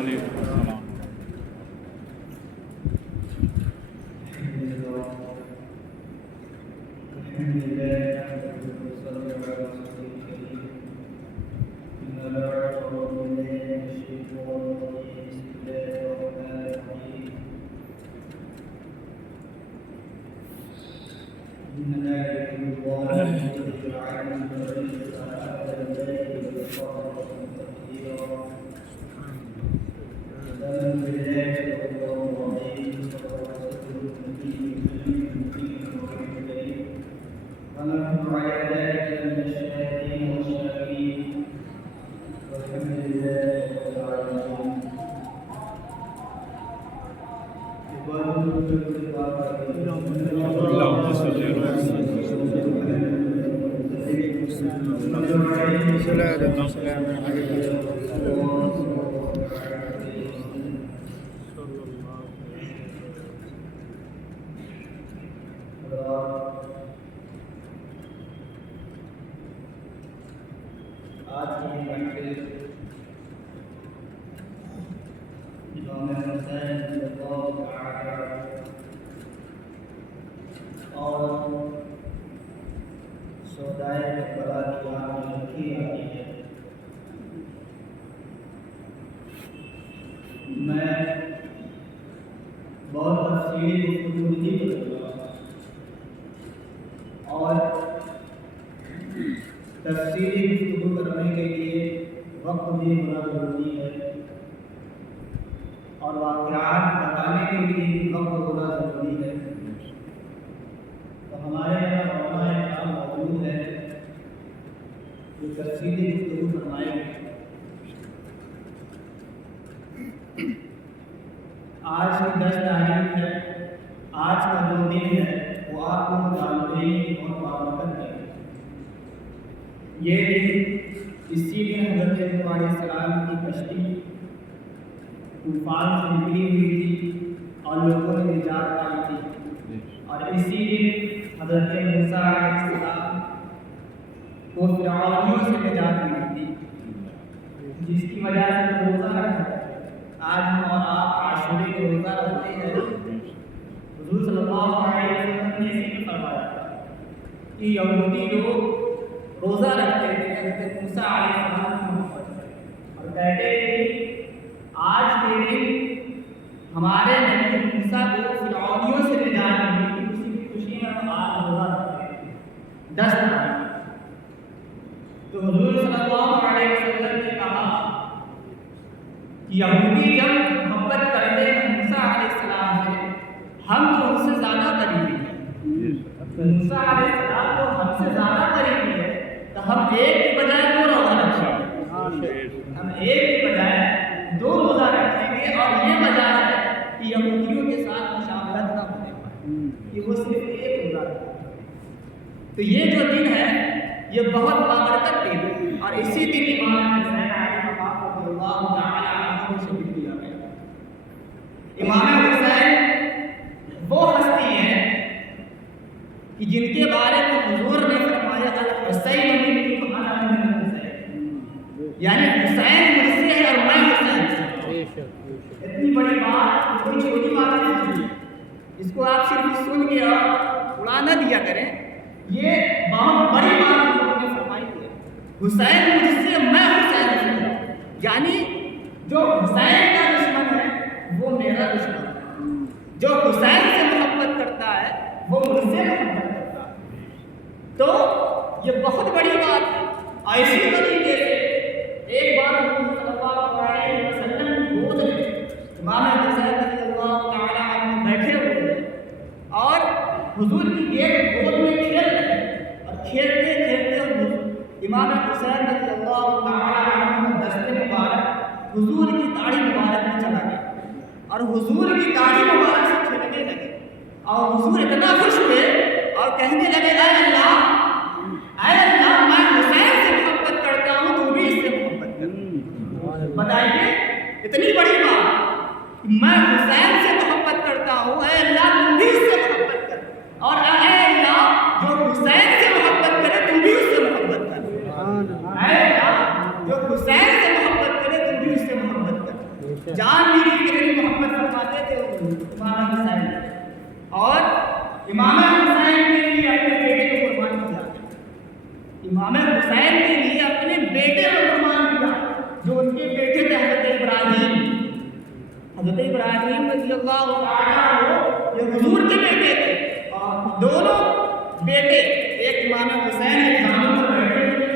وعلیکم السلام. اللهم صل على آج کی محفل امام حسین رضی اللہ تعالی اور شہدائے کربلا کی یاد میں رکھی جاتی ہے. میں بہت تفصیلی گفتگو نہیں کروں گا اور تفصیلی گفتگو کرنے کے لیے وقت بھی ہونا ضروری ہے اور واقعات بتانے کے لیے بھی وقت ہونا ضروری ہے. تو ہمارے یہاں علماء کرام موجود ہے جو تفصیلی گفتگو فرمائیں گے. آج کی 10 تاریخ ہے. آج کا جو دن ہے وہ آپ کو جانتے اور بابرکت ہے. یہ دن اسی دن حضرت نوح علیہ السلام کی کشتی طوفان سے نکلی ہوئی تھی اور لوگوں نے نجات پائی تھی. اور اسی دن حضرت موسیٰ علیہ السلام کو فرعونیوں سے نجات ملی تھی جس کی وجہ سے روزہ رکھا. آج ہم اور آپ عاشورے کے روزہ رکھتے ہیں. حضور صلی اللہ علیہ وسلم نے اسی میں فرمایا کہ یہودی لوگ روزہ رکھتے تھے حضرت موسیٰ علیہ السلام کی محبت سے اور کہتے تھے آج کے دن ہمارے نبی موسیٰ کو فرعونیوں سے نجات ملی تھی. اسی کی خوشی میں ہم آج روزہ رکھتے ہیں 10 تاریخ. تو حضور صلی اللہ علیہ وسلم نے کہا کہ یہودی جب محبت کرتے ہیں موسیٰ علیہ السلام سے ہم تو ان سے زیادہ قریبی ہیں. موسیٰ علیہ السلام تو ہم سے زیادہ قریبی ہے تو ہم ایک کی بجائے 2 روزہ رکھیں گے. ہم ایک کی بجائے 2 روزہ رکھیں گے. اور یہ وجہ ہے کہ یہودیوں کے ساتھ مشابہت نہ ہونے پائے کہ وہ صرف ایک روزہ رکھیں. تو یہ جو دن ہے یہ بہت بابرکت دن ہے اور اسی دن امام حسین علیہ السلام رضی اللہ تعالی عنہ کو شہید کیا گیا. امام حسین وہ ہستی ہیں کہ جن کے بارے میں حضور نے فرمایا الحسین منی وانا من الحسین، یعنی حسین مجھ سے ہے اور میں حسین سے. اتنی بڑی بات کوئی چھوٹی بات نہیں ہے. اس کو آپ صرف سن کے اور اڑا نہ دیا کریں. یہ بہت بڑی بات حضور نے فرمائی ہے. حسین مجھ سے میں حسین سے، یعنی جو حسین کا دشمن ہے وہ میرا دشمن ہے. جو حسین سے محبت کرتا ہے وہ مجھ سے محبت کرتا ہے. تو یہ بہت بڑی بات ہے. اور اسی طریقے سے ایک بار حضور صلی اللہ علیہ وسلم کی گود میں امام حسین رضی اللہ تعالی عنہ بیٹھے ہوئے تھے اور حضور کی ایک گود میں کھیل رہے اور کھیلتے کھیلتے امام حسین رضی اللہ تعالی عنہ دست مبارک حضور کی داڑھی مبارک میں چلا گیا اور حضور کی داڑھی مبارک سے چھیننے لگے. اور حضور اتنا خوش ہوئے اور کہنے لگے اے اللہ میں حسین سے محبت کرتا ہوں تو بھی اس سے محبت کر. بتائیے اتنی بڑی بات، میں حسین سے محبت کرتا ہوں، اے اللہ تم بھی اس سے محبت کر. اور اے اللہ جو حسین سے محبت کرے تو بھی اس سے محبت کر. اے اللہ جو حسین سے محبت کرے تو بھی اس سے محبت کر. جان بھی دی کہ نبی محمد فرماتے تھے امام حسین، اور امام حسین کے لیے اپنے بیٹے کو قربان کیا، امام حسین کے لیے اپنے بیٹے کو قربان کیا، جو ان کے بیٹے تھے حضرت ابراہیم رضی اللہ تعالیٰ عنہ، یہ حضور کے بیٹے تھے، اور دونوں بیٹے، ایک امام حسین ایک زانو پر بیٹھے تھے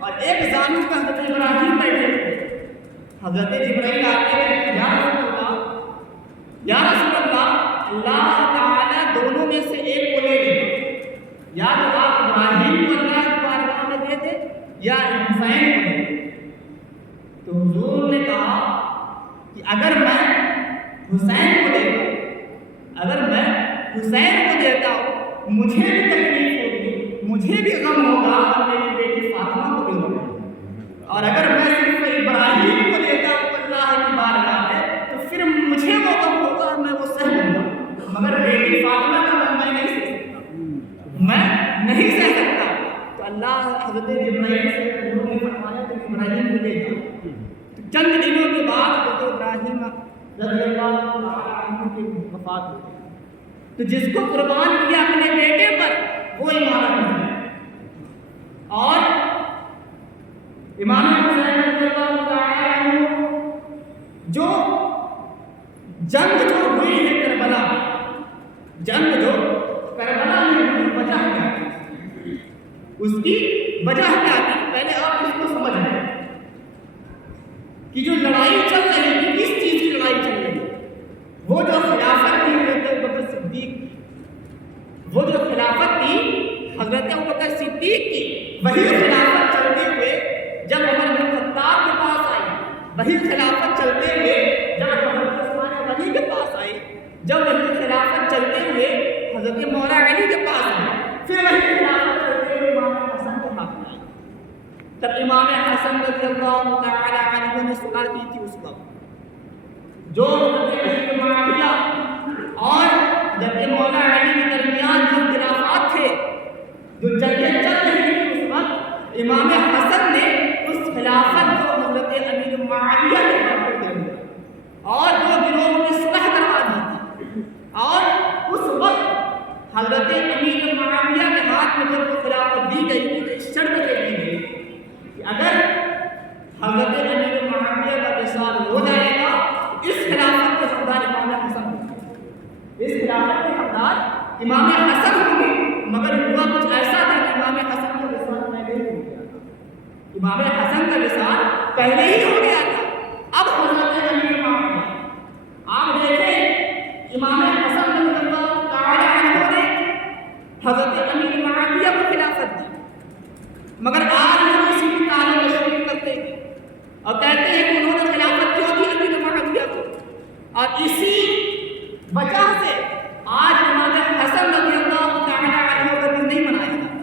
اور ایک زانو پر حضرت ابراہیم بیٹھے تھے۔ حضرت جبرائیل آتے ہیں، یا رسول اللہ، اللہ تعالیٰ دونوں میں سے ایک کو لے لے، یا تو آپ ابراہیم کو اللہ کی بارگاہ میں دے دیں یا حسین کو دے دیں۔ تو حضور نے کہا کہ اگر میں حسین کو دیتا ہوں مجھے بھی تکلیف ہوگی، مجھے بھی غم ہوگا، اور میری بیٹی فاطمہ کو بھی ہوگا، اور اگر میں صرف ابراہیم کو دیتا ہوں اللہ کی بارگاہ میں تو پھر مجھے وہ غم ہوگا اور میں وہ سہ لوں گا، مگر بیٹی فاطمہ کا غم میں نہیں سہ سکتا، میں نہیں سہ سکتا۔ تو اللہ حضرت جبرائیل سے حضور نے فرمایا کہ ابراہیم کو دے دو۔ چند دنوں کے بعد حضرت ابراہیم رضی اللہ تعالیٰ عنہ کی وفات ہو گئی۔ تو جس کو قربان کیا اپنے بیٹے پر وہ امام حسین، اور امام حسین رضی اللہ تعالیٰ عنہ جو جنگ جو ہوئی ہے کربلا میں وجہ کیا تھی، اس کی وجہ کیا تھی، پہلے آپ اس کو سمجھ لیں کہ جو لڑائی چل رہی تھی، کس چیز کی لڑائی چل رہی تھی؟ وہ جو خلافت تھی حضرت ابوبکر صدیق، وہ جو خلافت تھی حضرت ابوبکر صدیق کی، وہی خلافت چلتے ہوئے جب عمر بن خطاب کے پاس آئی، وہی خلافت چلتے ہوئے جب حضرت عثمان غنی کے پاس آئی، جب وہی خلافت چلتے ہوئے حضرت مولا علی کے پاس آئی، پھر وہی خلافت چلتے ہوئے امام حسن کے ہاتھ میں آئی۔ تب امام حسن رضی اللہ تعالیٰ عنہ نے صلح کی تھی اس وقت، جو حضرت معاویہ اور حضرت مولا علی کے درمیان جو اختلافات تھے، جو جنگیں چل رہی تھی اس وقت، امام حسن نے اس خلافت کو حضرت امیر معاویہ کے ہاتھ میں دے دیا اور جو گروہوں نے صلح کروا دی تھی، اور اس وقت حضرت امیر معاویہ کے ہاتھ میں جب وہ خلافت دی گئی تھی تو اس شرط پہ دی گئی کہ اگر حضرت امیر معاویہ کا وصال ہو جائے گا اس خلافت کے حقدار امام حسن ہوں گے، اس خلافت کے حقدار امام حسن ہوں گے۔ مگر ہوا کچھ ایسا تھا کہ امام حسن کا وصال پہلے ہی ہو گیا تھا، امام حسن کا وصال پہلے ہی ہو گیا تھا۔ اب حضرت امیر معاویہ، آپ دیکھیں امام حسن رضی اللہ تعالیٰ عنہ نے حضرت امیر معاویہ کو خلافت دی، مگر آج ہم اسی کی تعلیم شریف کرتے ہیں اور کہتے ہیں کہ انہوں نے خلافت کیوں دی امیر معاویہ کو، اور اسی وجہ سے آج امام حسن رضی اللہ تعالیٰ عنہ کا دن نہیں منایا جاتا۔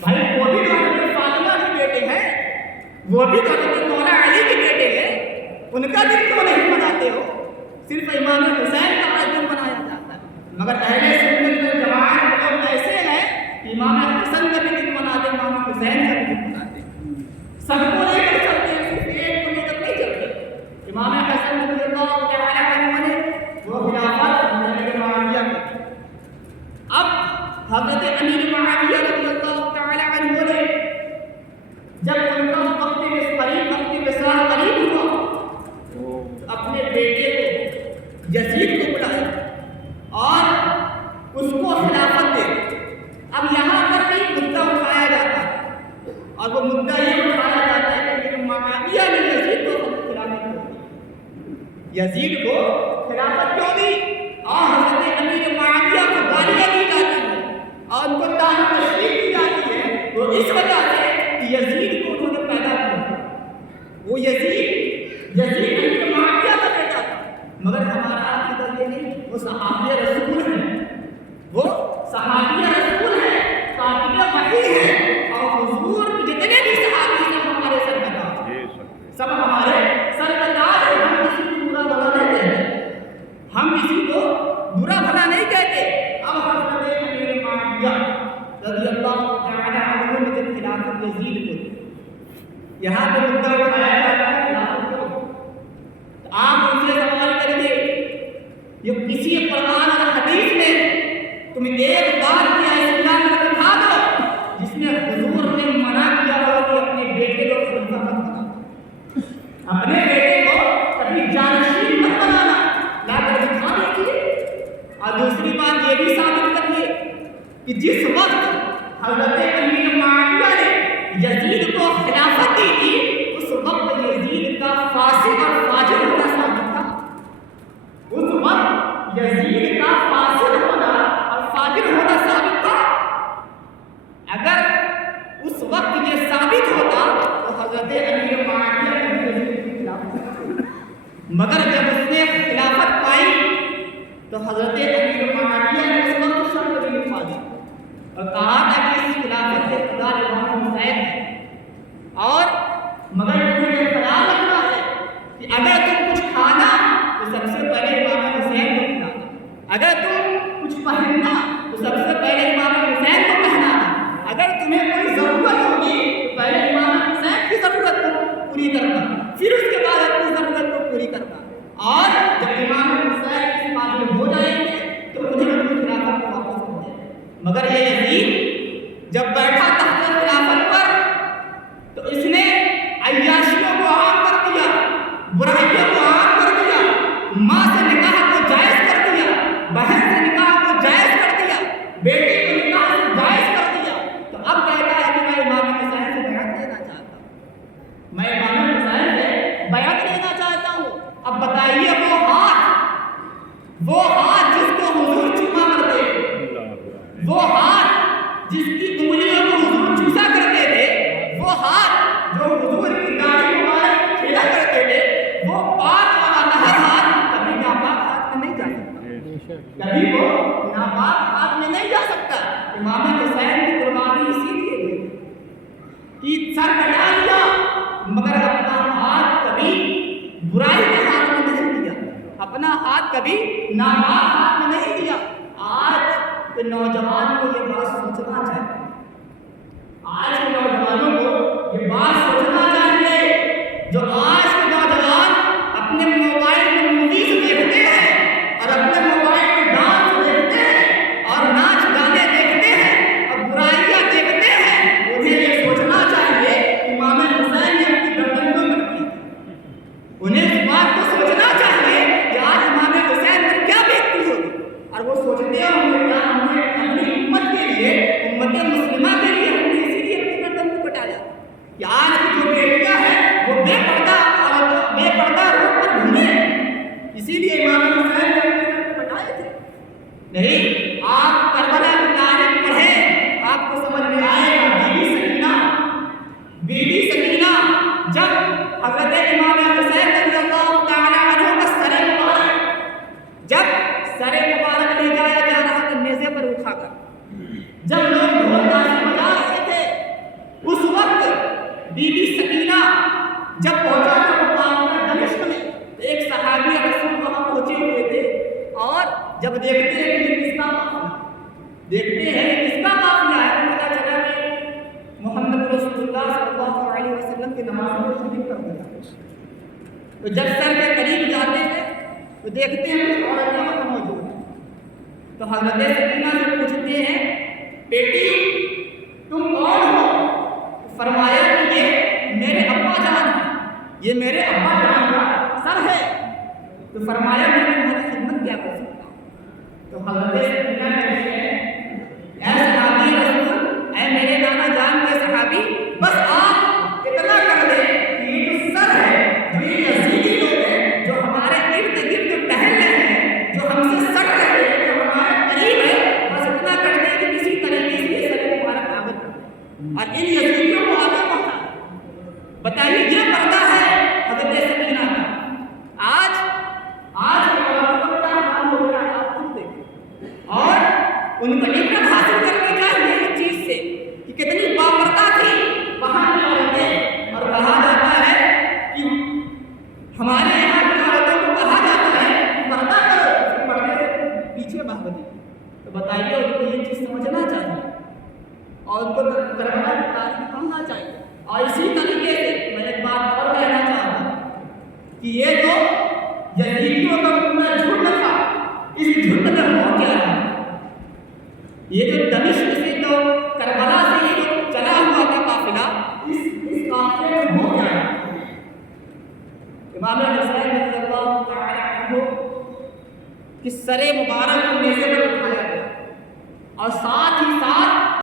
بھائی وہ بھی تو حضرت فاطمہ کے بیٹے ہیں، وہ بھی تو حضرت مولا علی کے بیٹے ہیں، ان کا دن کیوں نہیں مناتے ہو؟ صرف امام حسین کا آج دن منایا جاتا ہے، مگر اہل سنت والجماعت کے لوگ ایسے ہیں کہ امام حسن کا بھی دن مناتے، امام حسین کا بھی دن مناتے، سب کو لے کر چلتے ہیں، صرف ایک کو لے کر نہیں چلتے۔ امام حسن رضی اللہ تعالیٰ عنہ نے وہ خلافت حضرت معاویہ کو دی۔ اب حضرت امیر معاویہ رضی اللہ تعالیٰ عنہ نے جب ان کا وقت وصال قریب ہوا تو اپنے بیٹے کو یزید کو بلایا اور اس کو خلافت دے۔ اب یہاں پر بھی مدعا اٹھایا جاتا ہے، اور وہ مدعا یہ اٹھایا جاتا ہے کہ امیر معاویہ نے یزید کو خلافت کیوں دی، یزید کو خلافت کیوں دی، اور حضرت امیر معاویہ کو گالیاں دی جاتی ہیں اور ان کو طعن تشریح دی جاتی ہے، وہ اس وجہ سے کہ یزید کو انہوں نے پیدا کیا، وہ یزید امیر معاویہ کا بیٹا تھا، مگر ہمارا عقیدہ یہ نہیں، وہ صحابی رسول ہے، وہ صحابی رسول ہے، صحابی وحی ہے، اور حضور کے جتنے بھی صحابی سب ہمارے سر کا تاج ہیں، سب ہمارے سر کا تاج ہے۔ ہم کسی کو برا بھلا نہیں کہتے، ہم کسی کو برا بھلا نہیں کہتے۔ اب حضرت امیر معاویہ رضی اللہ تعالیٰ عنہ نے جب خلافت یزید کو دی، یہاں پہ مدعا اٹھایا جاتا ہے اپنے بیٹے کو کبھی جانشین مت بنانا، لا کر دکھا دیجیے۔ اور دوسری بات یہ بھی ثابت کریے کہ جس وقت حضرت امیر معاویہ نے یزید کو خلافت دی تھی، اس وقت یزید کا فاسق اور فاجر ہونا ثابت تھا۔ اس وقت یزید کا فاسق ہونا اور فاجر ہونا ثابت تھا۔ اگر اس وقت یہ ثابت ہوتا تو حضرت امیر معاویہ نے یزید کی خلافت کی، مگر جب اس نے خلافت پائی تو حضرت امیر معاویہ نے اس وقت شرط بھی لکھا دی اور کہا تھا کہ اس خلافت کے اقتدار امام حسین ہے، اور مگر تمہیں یہ خیال رکھنا ہے کہ اگر تم کچھ کھانا تو سب سے پہلے امام حسین کو کھلانا، اگر تم کچھ پہننا تو سب سے پہلے امام حسین کو پہنانا، اگر تمہیں کوئی ضرورت ہوگی تو پہلے امام حسین کی ضرورت کو پوری کرنا، پھر اس کے بعد اپنی ضرورت کو پوری کرنا، اور جب امام حسین اس قابل ہو جائیں گے تو انہیں اپنی خلافت کو واپس کر دیں۔ مگر یہ یزید جب بیٹھا تخت خلافت پر تو اس نے عیاشیوں کو عام کر دیا، برائیوں کو عام کر دیا، ماں سے نکاح کو جائز کر دیا، بہن سے نکاح کو جائز کر دیا، بیٹی کو نکاح سے جائز کر دیا۔ تو اب کہتا ہے کہ میں امام حسین سے بیعت لینا چاہتا ہوں، میں امام حسین سے بیعت لینا چاہتا ہوں۔ اب بتائیے وہ ہاتھ جس کو حضور چوما کرتے تھے، وہ ہاتھ جس کی انگلیوں کو حضور چوسا کرتے تھے، وہ ہاتھ جو حضور کی داڑھی مبارک کھیلا کرتے تھے، وہ پاک اور اطہر ہاتھ کبھی ناپاک ہاتھ میں نہیں جا سکتا، کبھی وہ ناپاک ہاتھ میں نہیں جا سکتا۔ امام حسین کی قربانی اسی لیے دی کہ سر کٹا لیا مگر اپنا ہاتھ کبھی برائی کے ہاتھ میں نہیں دیا، اپنا ہاتھ کبھی ناپاک ہاتھ میں نہیں دیا۔ آج کے نوجوان کو یہ بات سوچنا چاہیے، آج کے نوجوانوں کو یہ بات سوچنا چاہیے، جو آج کے نوجوان اپنے موبائل میں موویز دیکھتے ہیں اور اپنے موبائل میں ڈانس دیکھتے ہیں اور ناچ گانے دیکھتے ہیں اور برائیاں دیکھتے ہیں، انہیں یہ سوچنا چاہیے امام حسین نے اپنی گردن کیوں رکھی، انہیں اس بات کو سوچنا چاہیے کہ آج امام حسین پر کیا بیتتی ہوگی، اور وہ سوچتے ہوں گے کیا ہم نے اپنی امت کے لیے، امت مسلمہ کے لیے ہم نے اسی لیے اپنی گردن کو کٹایا کہ آج کی جو بیٹیاں ہیں وہ بے پردہ روڈ پر گھومیں، اسی لیے امام حسین نے اپنی گردن کو کٹائے تھے۔ نہیں، آپ کربلا کی تاریخ پڑھیں، آپ کو سمجھ میں آئے گا۔ بی بی سکینہ جب حضرت امام حسین رضی اللہ تعالی عنہ کا سر مبارک لے جایا جا رہا تھا نیزے پر اٹھا کر، جب لوگ ڈھول تاشی بجا رہے تھے، اس وقت بی بی سکینہ جب پہنچا تو مقام دمشق میں ایک صحابی رسول وہاں پہنچے ہوئے تھے، اور جب دیکھتے ہیں کہ کس کا قافلہ ہے تو پتہ چلا کہ محمد رسول اللہ صلی اللہ علیہ وسلم کی نماز میں شریک کر دیا۔ تو جب سر کے قریب جاتے ہیں تو دیکھتے ہیں کہ عورتیں وہاں موجود ہیں، تو حضرت سکینہ سے پوچھتے ہیں بیٹی تم کون ہو؟ فرمایا کہ یہ میرے ابا جان ہیں، یہ میرے ابا جان کا سر ہے۔ تو فرمایا میں تمہاری خدمت کیا کر سکتا ہوں؟ تو حضرت سکینہ کہتے ہیں اے صحابی رسول، اے میرے نانا جان کے صحابی، بس آپ اتنا کر دیں کہ یہ جو سر ہے، جو یہ یزیدی لوگ ہیں جو ہمارے ارد گرد ٹہل رہے ہیں، جو ہم سے سٹ رہے ہیں، جو ہمارے قریب ہے، بس اتنا کر دیں کہ کسی طریقے سے یہ سر مبارک آگے بڑھے اور ان یزیدیوں کو آگے بڑھا۔ بتائیے یہ پردہ ہے حضرت سکینہ کا۔ آج عورتوں کا کیا حال ہو رہا ہے آپ خود دیکھیں، اور ان کو عبرت حاصل کرنی چاہیے اس چیز سے کہ کتنی باپردہ تھی وہاں کی عورتیں، اور کہا جاتا ہے کہ ہمارے یہاں کی عورتوں کو کہا جاتا ہے پردہ کرو، پردے سے پیچھے بھاگ دی۔ تو بتائیے ان کو یہ چیز سمجھنا چاہیے اور ان کو کربلا کی تاریخ پڑھنا چاہیے۔ اور اسی طریقے سے میں ایک بات اور کہنا چاہتا ہوں کہ یہ جو یزیدیوں کا پورا جھنڈ تھا، اس جھنڈ میں ہو کیا رہا؟ یہ جو دمشق سے جو کربلا سے یہ جو امام حسین رضی اللہ تعالی عنہ کی سر مبارک کو نیزے پر اٹھایا گیا اور ساتھ ہی ساتھ